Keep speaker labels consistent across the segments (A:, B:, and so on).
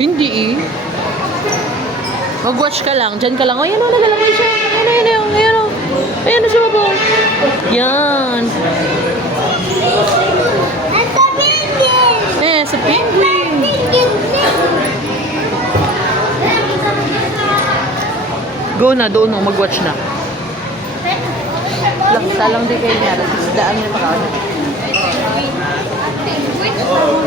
A: Hindi eh. Mag-watch ka lang. Diyan ka lang. Oh, yan o, nagalakay siya. Ayan o, ayan o, ayan o. Ayan o siya babo. Yan.
B: Ito penguin!
A: Eh, sa penguin. Go na, doon o, mag-watch na. Lang, talang di kayo niya. Daan niya pa Ayan siya o.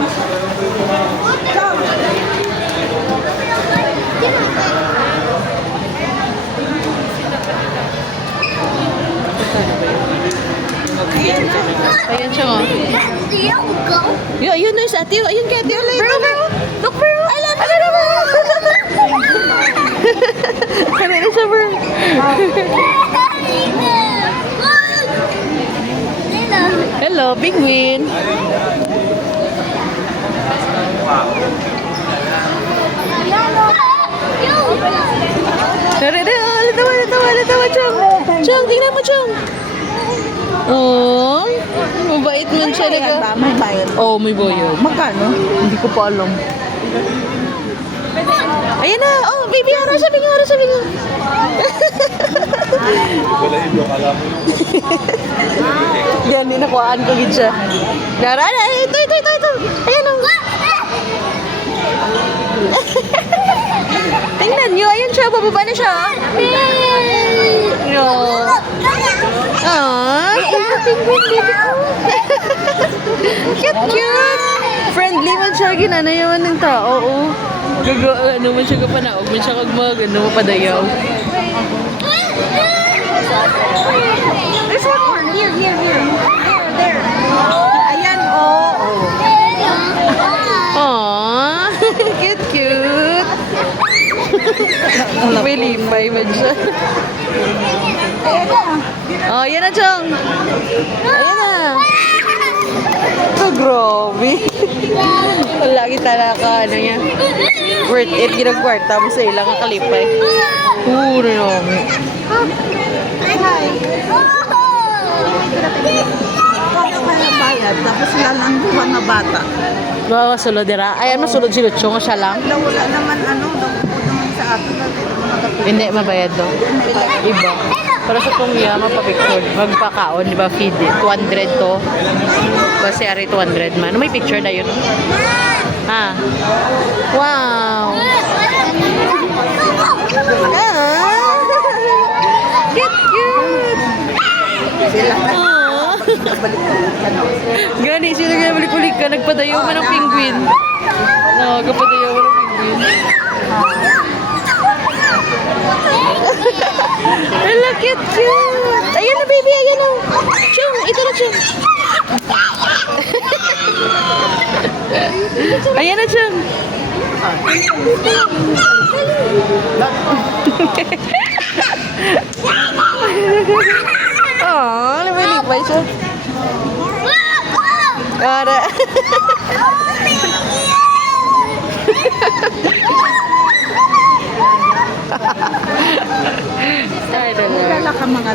B: Here we go.
A: Yo, yun na sa ate. Ayun kay ate. Alay, bro, bro. Look, bro. Ala, ala, ala, bro. Ano na siya, bro? Hello, penguin. Tara, tara. Litawa, litawa, litawa, Chong. Chong, tingnan mo, Chong. Oh, mabait man siya.
C: Bayad ba?
A: Naga.
C: May bayad.
A: Oh, may boyo.
C: Magkano?
A: Hindi ko pa alam. Ayan na! Oh, baby, ara sabi nga, ara sabi nga. Yan, di nakuhaan ko gid siya. Dara, ara, ito, ito, ito, ito. Ayan o. Tingnan nyo, ayan siya, bababa na siya. No. Aww. cute, cute. Friendly man siya, ginanayawan ng tao. Oh. Gaga, ano man siya kapanaog, man siya kagmag, ano mapadayaw.
C: This one. Here, here, here. There, there. Ayan, oh. oh.
A: Aww. cute, cute. May limpay man siya. Oh, yan na, Chong. Ayan na. Oh, grabe. Lagi talaga, ano niya. Worth it, ginagkwarta mo sa ilang kalipay. Puro namin.
C: Kaya bayad. Tapos wala lang buwan na bata.
A: Mga sulod dira. Ay, ano sulod si Lucho? Siya lang?
C: Wala, wala naman ano.
A: Hindi, mabayad daw. Iba. Para sa pangya, mapapicture. Magpakaon, di ba, feed it. 200 to. Kasi ari 200 man. May picture na yun. Ha? Wow! Cute, cute!
C: Sila ka.
A: Gani, sino nga balik-balik ka? Nagpadayaw man ng penguin. Nakagapadayaw man ng penguin. Hala, cute, cute. Ayan na, baby. Ayan na. Chung, ito na, Chung. Ayan na, Chung. Aww, nabalik pa siya. Para. Ay, dala.
C: Wala ka mga